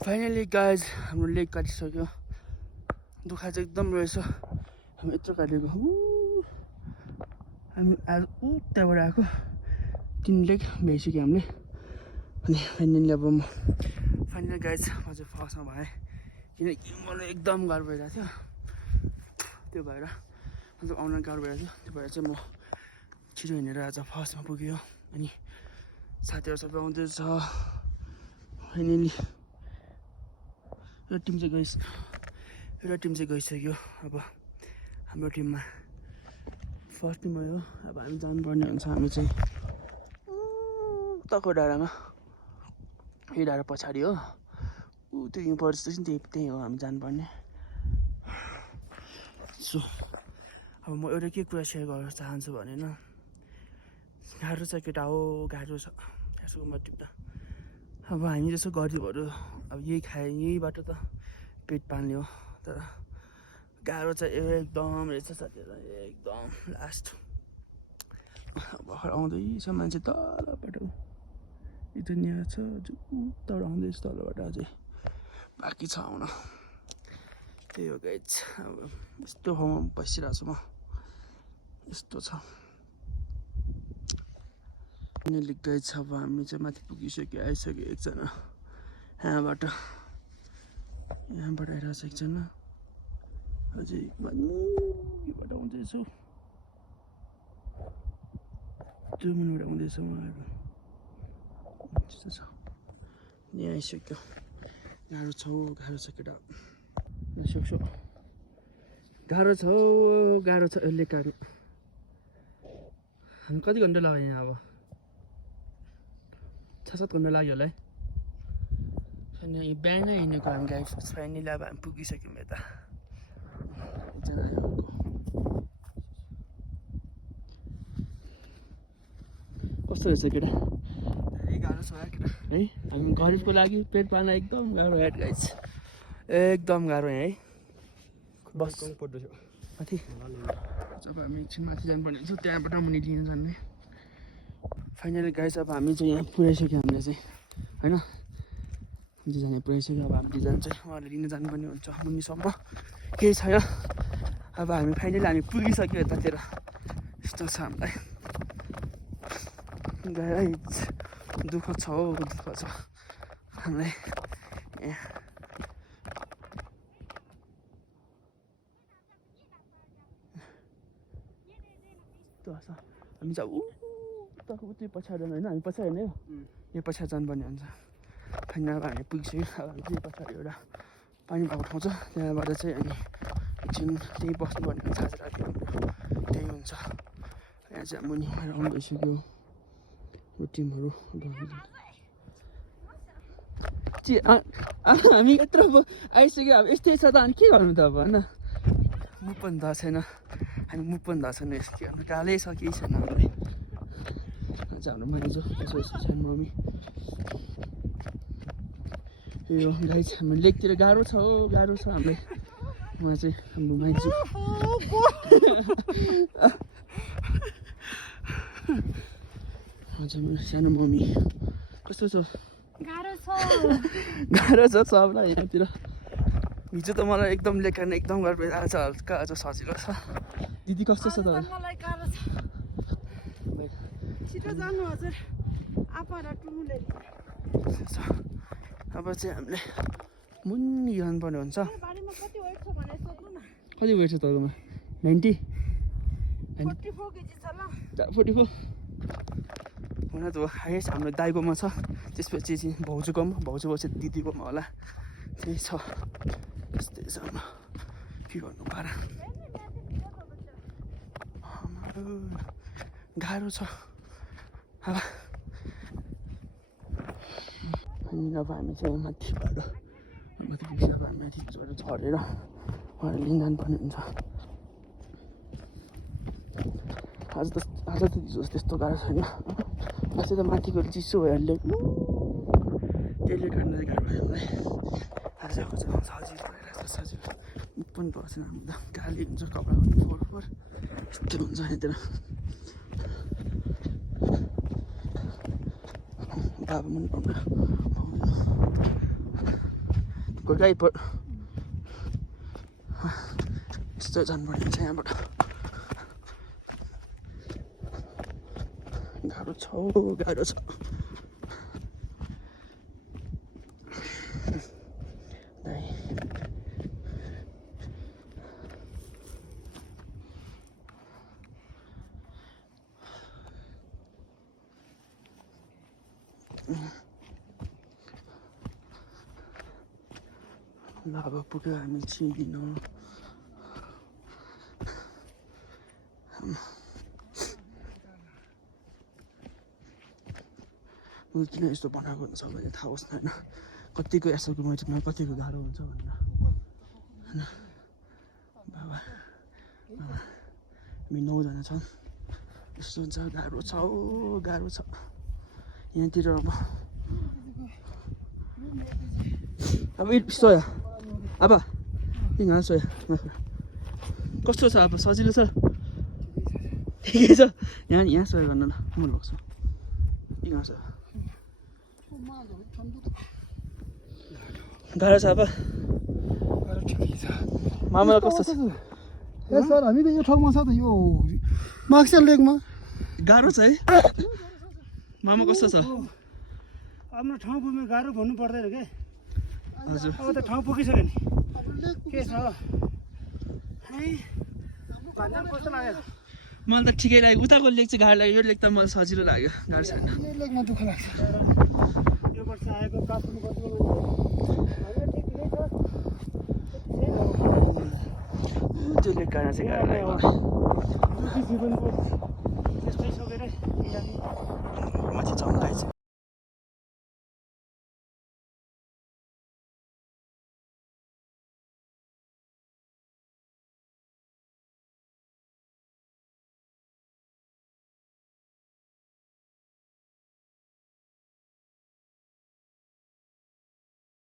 finally guys हाम्रो leg काटिसक्यो दुःख चाहिँ एकदम रहेछ हामी यत्रो काटेको हामी आज त्यहाँबाट आएको 3 लेग भइसक्यो हामीले अनि फाइनली अब म फाइनली गाइज म चाहिँ फर्स्टमा भएँ किनकि मलाई एकदम गाह्रो भइरहेको थियो त्यो भएर मतलब आउन गाह्रो भइरहेको थियो त्यो भएर चाहिँ म छिटो हिँडेर आज फर्स्टमा पुग्यो अनि साथीहरू सबै आउँदैछ फाइनली एउटा टिम चाहिँ गइसक्यो अब हाम्रो टिममा फर्स्ट टिम हो अब हामी जानुपर्ने हुन्छ हामी चाहिँ उताको डाँडामा यो डाँडा पछाडि हो त्यो हिउँ पर्छ त्यही हो हामी जानुपर्ने सो अब म एउटा के कुरा सेयर गर्न चाहन्छु भने न गाह्रो छ केटा हो गाह्रो छ यसोमा टिप्दा अब हामी जस्तो गरिबहरू अब यही खाए यहीबाट त पेट पाल्ने हो तर गाह्रो चाहिँ एकदम रहेछ साथीहरू एकदम लास्ट भर्खर आउँदैछ मान्छे तलबाट यो दुनियाँ छ तर आउँदैछ तलबाट अझै बाँकी छ आउन त्यही हो गाइज अब यस्तो ठाउँमा बसिरहेको छु म यस्तो छ फाइनली गाइज अब हामी चाहिँ माथि पुगिसक्यो आइसक्यो एकजना यहाँबाट आइरहेको छ एकजना अझै यहाँबाट आउँदैछु 2 मिनट आउँदैछ उहाँहरू त्यस्तो छ यहाँ आइसक्यो गाह्रो छ केटा सक्छौ गाह्रो छ यसले काट्नु हामी कति घन्टा लाग्यो यहाँ अब 6-7 घन्टा लाग्यो होला है अनि बिहानै हिँडेको हामी गाइस फाइनली अब हामी पुगिसक्यौँ यता एकजना कस्तो रहेछ केटा गाह्रो छ केटा है हामी गरिबको लागि पेट पाल्न एकदम गाह्रो हेड गाइस एकदम गाह्रो है बस पर्दैछ माथि जब हामी एकछिन माथि जानुपर्ने हुन्छ त्यहाँबाट मुनि लिन जाने फाइनली गाइस अब हामी चाहिँ यहाँ पुऱ्याइसक्यो हामीले चाहिँ होइन दुईजना पुऱ्याइसक्यो अब हामी दुईजना चाहिँ उहाँले लिन जानुपर्ने हुन्छ मुनिसम्म केही छैन अब हामी फाइनली पुगिसक्यो यतातिर यस्तो छ हामीलाई गाइस दुःख छ हामीलाई हामी चाहिँ उतै पछाडि होइन हामी पछाडि होइन यो पछाडि जानुपर्ने हुन्छ फाइनल अब हामी पुगिसक्यो अब हामी त्यही पछाडि एउटा पानी भएको ठाउँ छ त्यहाँबाट चाहिँ अनि एकछिन त्यहीँ बस्नुपर्ने हुन्छ आज राति त्यही हुन्छ यहाँ चाहिँ मुनि आउनु भइसक्यो यो टिमहरू हामी यत्रो आइसक्यो अब यस्तै छ त अनि के गर्नु त अब होइन मुख पनि थाहा छैन हामी मुख पनि थाहा छैन यस्तो के गर्नु कालै छ केही छैन हामीलाई अझ हाम्रो मान्छे यसो सानो मम्मी यो गाई चाहिँ हाम्रो लेकतिर गाह्रो छ हामीलाई उहाँ चाहिँ हाम्रो मान्छे हजुर मेरो सानो मम्मी कस्तो छ गाह्रो छ सबलाई यहाँतिर हिजो त मलाई एकदम लेखान एकदम गाह्रो आज हल्का आज सजिलो छ दिदी कस्तो छ त अब चाहिँ हामीले मुनि जानुपर्ने हुन्छ कति वेट छ तपाईँकोमा 90 44 हुन त हाइएस्ट हाम्रो दाइकोमा छ त्यसपछि चाहिँ भाउजूपछि दिदीकोमा होला त्यही छ त्यस्तै छ के गर्नु पारा गाह्रो छ अब हामी चाहिँ माथिबाट अब हामी माथि झरेर उहाँहरू लिन जानुपर्ने हुन्छ आज त हिजो त्यस्तो गाह्रो छैन अस्ति त माथिको चिसो भइहाल्यो त्यसले गर्दा चाहिँ गाह्रो भयो मलाई आजको चाहिँ सजिलो भइरहेको छ सजिलो पनि पर्दैन हामी त गाली हुन्छ कपडा फोहोर यस्तो हुन्छ यहाँतिर बाबा पनि गाई यस्तो जानुपर्ने छ यहाँबाट गाह्रो छ गाह्रो छ ल अब पुग्यो हामी चिनिन किन यस्तो बनाएको हुन्छ भने थाहा होस् न होइन कतिको एसोको मैदानमा कतिको गाह्रो हुन्छ भनेर होइन बाबा हामी 9 जना छौँ यस्तो हुन्छ गाह्रो छ गाह्रो छ यहाँतिर अब सोया अब यहाँ सोया कस्तो छ अब सजिलो छ ठिकै छ यहाँ सोया गर्नु ल म लग्छु यहाँ छ गाह्रो छ अब मामालाई कस्तो छ सर हामी त यो ठाउँमा छ त यो माक्सेल लेकमा गाह्रो छ है मामा कस्तो छ आफ्नो ठाउँ पुग्नु गाह्रो भन्नु पर्दैन क्या हजुर अब त ठाउँ पुगिसक्यो नि के छ कस्तो लाग्यो मलाई त ठिकै लाग्यो उताको लेक चाहिँ गाह्रो लाग्यो यो लेक त मलाई सजिलो लाग्यो गाह्रो छैन यो लेकमा दुःख लाग्छ यो वर्ष आएको काठमाडौँ त्यो लेक गाह्रो चाहिँ गाह्रो लाग्यो जीवनको त्यस्तै सकेर माथि चम्काइ छ